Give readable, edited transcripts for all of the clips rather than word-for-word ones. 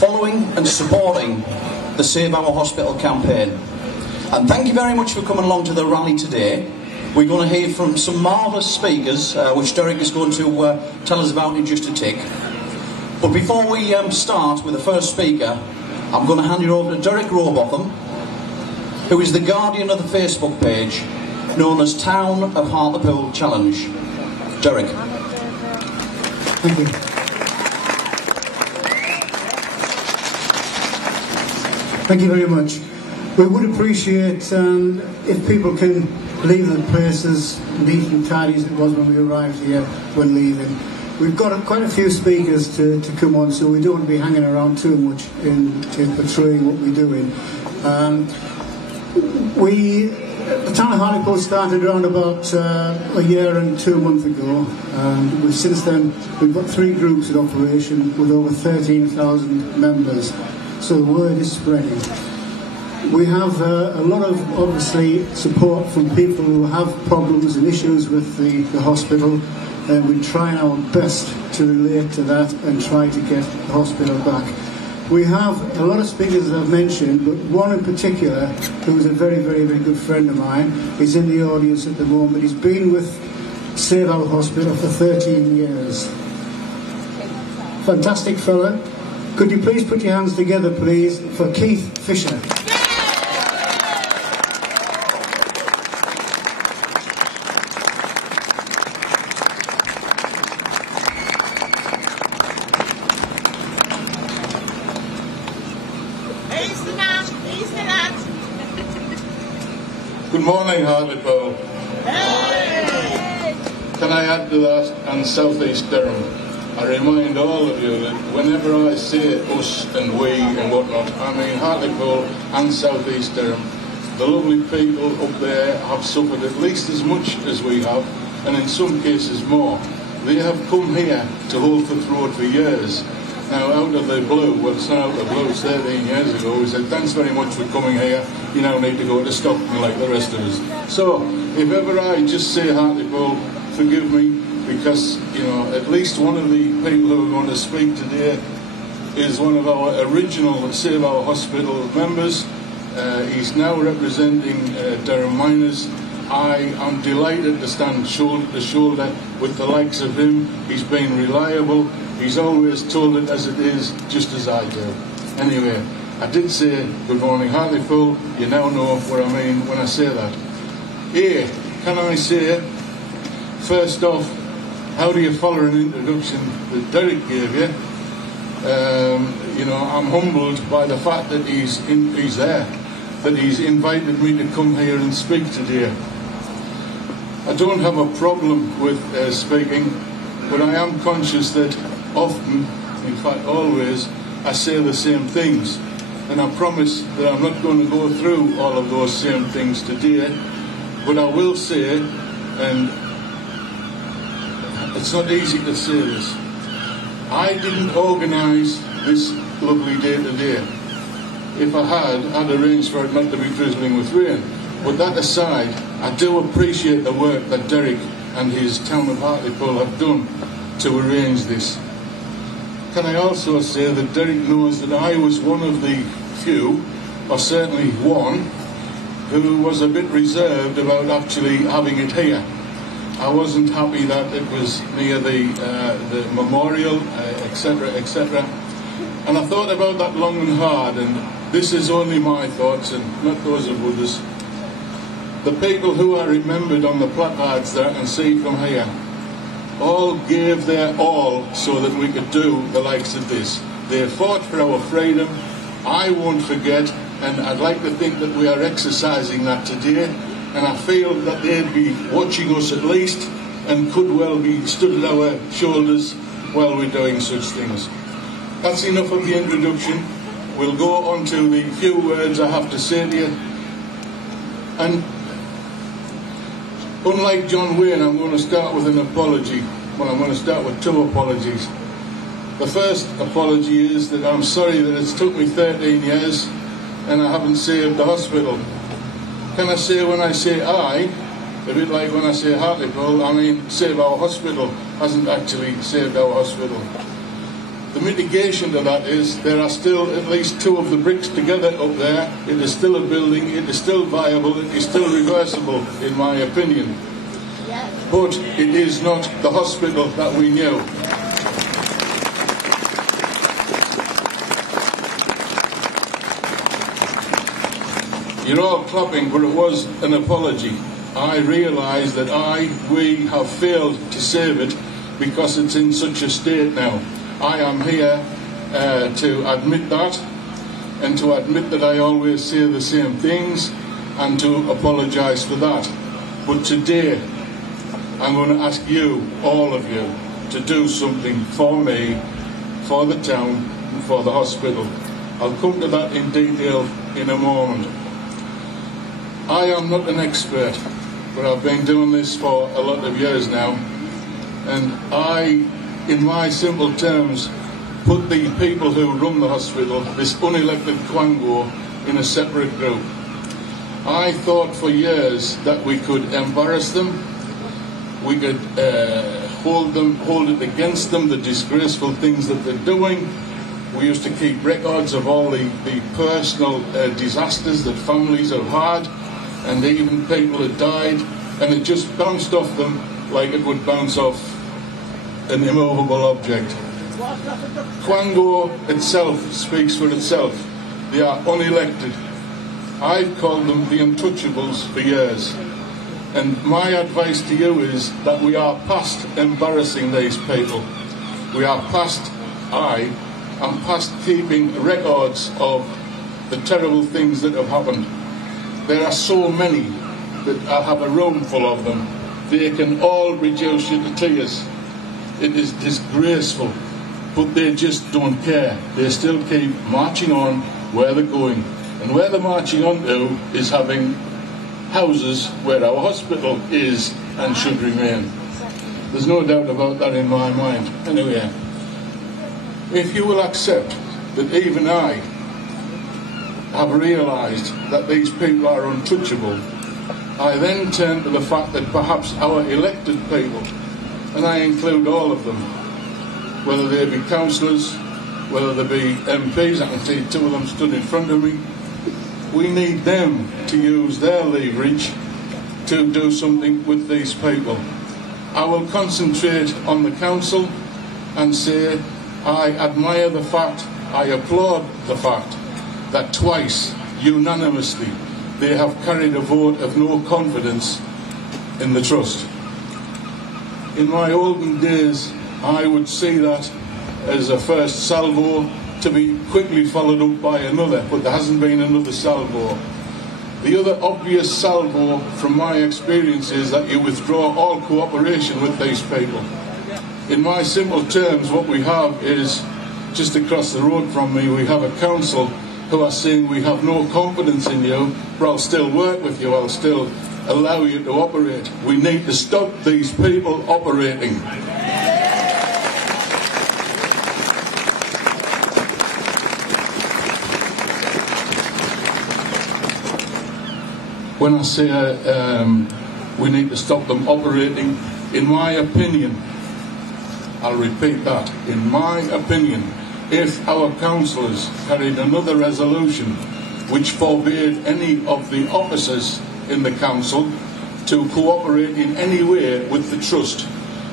following and supporting the Save Our Hospital campaign. And thank you very much for coming along to the rally today. We're going to hear from some marvellous speakers, which Derek is going to tell us about in just a tick. But before we start with the first speaker, I'm going to hand you over to Derek Robotham, who is the guardian of the Facebook page known as Town of Hartlepool Challenge. Derek. Thank you. Thank you very much. We would appreciate if people can leave the place as neat and tidy as it was when we arrived here when leaving. We've got quite a few speakers to come on, so we don't want to be hanging around too much in portraying what we're doing. The town of Hartlepool started around about a year and 2 months ago. Since then, we've got 3 groups in operation with over 13,000 members. So the word is spreading. We have a lot of, obviously, support from people who have problems and issues with the hospital. And we're trying our best to relate to that and try to get the hospital back. We have a lot of speakers that I've mentioned, but one in particular, who is a very, very, very good friend of mine, is in the audience at the moment. He's been with Save Our Hospital for 13 years. Fantastic fella. Could you please put your hands together, please, for Keith Fisher. Good morning, Hartlepool. Hey! Can I add to that, and South East Durham? I remind all of you that whenever I say us and we and whatnot, I mean Hartlepool and South East Durham. The lovely people up there have suffered at least as much as we have, and in some cases more. They have come here to hold the throat for years. Now, out of the blue, well, it's not out of the blue, it's 13 years ago, we said, thanks very much for coming here, you now need to go to Stockton like the rest of us. So, if ever I just say Hartlepool, forgive me, because, you know, at least one of the people who are going to speak today is one of our original Save Our Hospital members. He's now representing Durham Miners. I am delighted to stand shoulder to shoulder with the likes of him. He's been reliable. He's always told it as it is, just as I do. Anyway, I did say good morning Hartlepool. You now know what I mean when I say that. Here, can I say, first off, how do you follow an introduction that Derek gave you? You know, I'm humbled by the fact that he's there, that he's invited me to come here and speak today. I don't have a problem with speaking, but I am conscious that often, in fact always, I say the same things. And I promise that I'm not going to go through all of those same things today, but I will say, and it's not easy to say this, I didn't organise this lovely day today. If I had, I'd arranged for it not to be drizzling with rain. But that aside, I do appreciate the work that Derek and his Town of Hartlepool have done to arrange this. Can I also say that Derek knows that I was one of the few, or certainly one, who was a bit reserved about actually having it here. I wasn't happy that it was near the memorial, etc., etc. And I thought about that long and hard, and this is only my thoughts and not those of others. The people who are remembered on the placards there and see from here all gave their all so that we could do the likes of this. They fought for our freedom. I won't forget, and I'd like to think that we are exercising that today, and I feel that they'd be watching us at least and could well be stood at our shoulders while we're doing such things. That's enough of the introduction. We'll go on to the few words I have to say to you. And unlike John Wayne, I'm going to start with an apology. Well, I'm going to start with 2 apologies. The first apology is that I'm sorry that it's took me 13 years and I haven't saved the hospital. Can I say when I say I, a bit like when I say Hartlepool, I mean Save Our Hospital hasn't actually saved our hospital. The mitigation to that is there are still at least 2 of the bricks together up there. It is still a building, it is still viable, it is still reversible, in my opinion. But it is not the hospital that we knew. You're all clapping, but it was an apology. I realise that we have failed to save it because it's in such a state now. I am here to admit that, and to admit that I always say the same things, and to apologise for that. But today, I'm going to ask you, all of you, to do something for me, for the town, and for the hospital. I'll come to that in detail in a moment. I am not an expert, but I've been doing this for a lot of years now, and I, in my simple terms, put the people who run the hospital, this unelected Quango, in a separate group. I thought for years that we could embarrass them, we could hold it against them, the disgraceful things that they're doing. We used to keep records of all the personal disasters that families have had, and even people had died, and it just bounced off them like it would bounce off an immovable object. Quango itself speaks for itself. They are unelected. I've called them the untouchables for years. And my advice to you is that we are past embarrassing these people. We are past, I am past keeping records of the terrible things that have happened. There are so many that I have a room full of them. They can all reduce you to tears. It is disgraceful, but they just don't care. They still keep marching on where they're going. And where they're marching on to is having houses where our hospital is and should remain. There's no doubt about that in my mind. Anyway, if you will accept that even I have realised that these people are untouchable, I then turn to the fact that perhaps our elected people, and I include all of them, whether they be councillors, whether they be MPs, I can see 2 of them stood in front of me, we need them to use their leverage to do something with these people. I will concentrate on the council and say I admire the fact, I applaud the fact that twice, unanimously, they have carried a vote of no confidence in the Trust. In my olden days, I would see that as a first salvo to be quickly followed up by another, but there hasn't been another salvo. The other obvious salvo from my experience is that you withdraw all cooperation with these people. In my simple terms, what we have is, just across the road from me, we have a council who are saying we have no confidence in you, but I'll still work with you, I'll still allow you to operate. We need to stop these people operating. When I say we need to stop them operating, in my opinion, I'll repeat that, in my opinion, if our councillors carried another resolution which forbade any of the officers in the council to cooperate in any way with the Trust,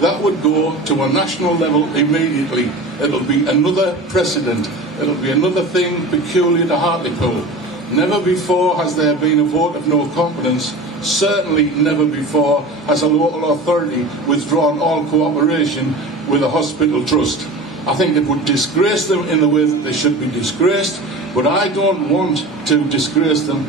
that would go to a national level immediately. It'll be another precedent. It'll be another thing peculiar to Hartlepool. Never before has there been a vote of no confidence. Certainly never before has a local authority withdrawn all cooperation with a hospital trust. I think it would disgrace them in the way that they should be disgraced, but I don't want to disgrace them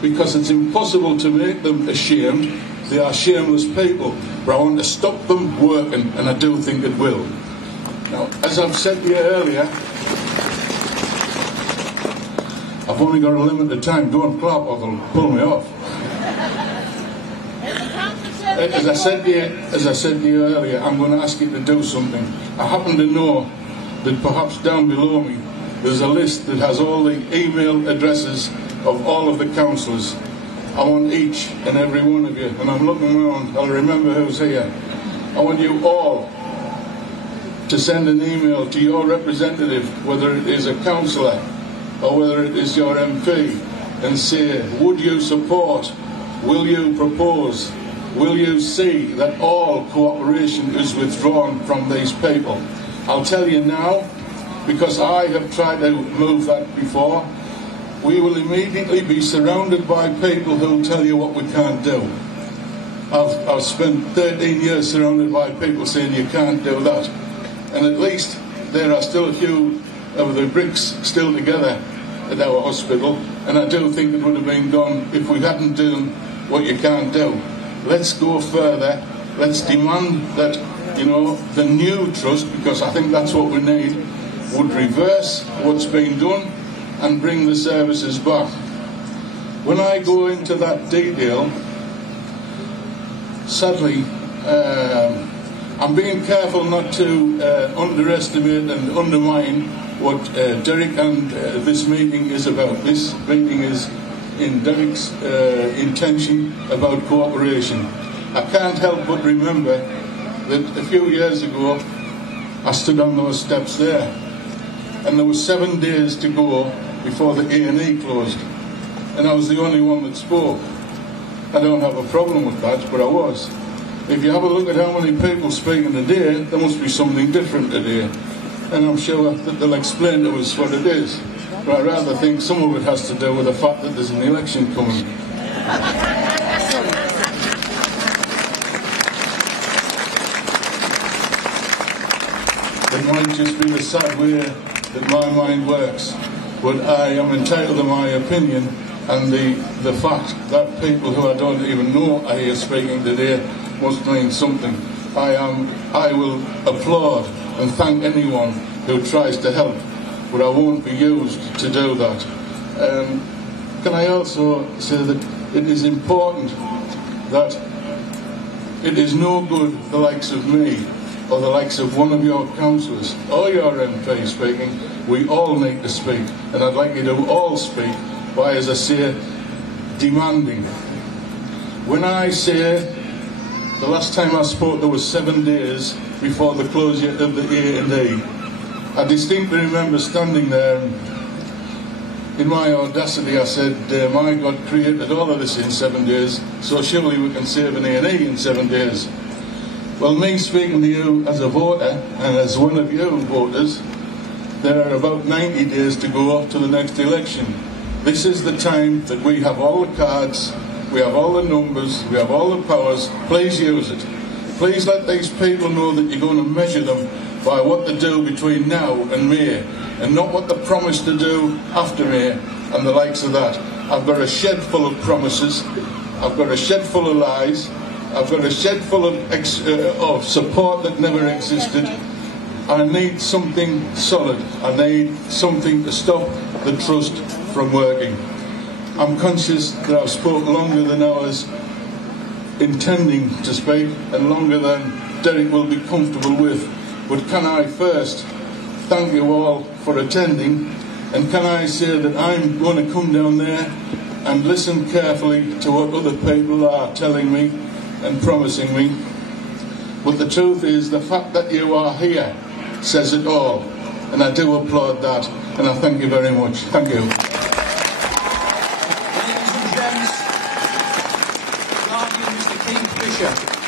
because it's impossible to make them ashamed. They are shameless people, but I want to stop them working, and I do think it will. Now, as I've said to you earlier, I've only got a limited time. Don't clap or they'll pull me off. As I said to you earlier, I'm going to ask you to do something. I happen to know that perhaps down below me there's a list that has all the email addresses of all of the councillors. I want each and every one of you, and I'm looking around, I'll remember who's here. I want you all to send an email to your representative, whether it is a councillor or whether it is your MP, and say, would you support, will you propose, will you see that all cooperation is withdrawn from these people? I'll tell you now, because I have tried to move that before, we will immediately be surrounded by people who will tell you what we can't do. I've spent 13 years surrounded by people saying you can't do that. And at least there are still a few of the bricks still together at our hospital, and I do think it would have been gone if we hadn't done what you can't do. Let's go further. Let's demand that, you know, the new trust, because I think that's what we need, would reverse what's been done and bring the services back. When I go into that detail, sadly, I'm being careful not to underestimate and undermine what Derek and this meeting is about. This meeting is in Derek's intention about cooperation. I can't help but remember that a few years ago I stood on those steps there, and there were 7 days to go before the A&E closed, and I was the only one that spoke. I don't have a problem with that, but I was. If you have a look at how many people speaking today, there must be something different today, and I'm sure that they'll explain to us what it is. But I rather think some of it has to do with the fact that there's an election coming. It might just be the sad way that my mind works, but I am entitled to my opinion, and the fact that people who I don't even know are here speaking today must mean something. I will applaud and thank anyone who tries to help, but I won't be used to do that. Can I also say that it is important that it is no good the likes of me or the likes of one of your councillors or your MP speaking. We all need to speak, and I'd like you to all speak by, as I say, demanding. When I say the last time I spoke there was 7 days before the closure of the A&E, I distinctly remember standing there, and in my audacity I said, my God created all of this in 7 days, so surely we can save an A&E in 7 days. Well, me speaking to you as a voter, and as one of you voters, there are about 90 days to go to the next election. This is the time that we have all the cards, we have all the numbers, we have all the powers. Please use it. Please let these people know that you're going to measure them by what they do between now and May, and not what they promise to do after May and the likes of that. I've got a shed full of promises, I've got a shed full of lies, I've got a shed full of support that never existed. I need something solid. I need something to stop the trust from working. I'm conscious that I've spoken longer than I was intending to speak, and longer than Derek will be comfortable with. But can I first thank you all for attending, and can I say that I'm going to come down there and listen carefully to what other people are telling me and promising me. But the truth is, the fact that you are here says it all, and I do applaud that, and I thank you very much. Thank you. Ladies and gents, Guardian Mr. Kingfisher.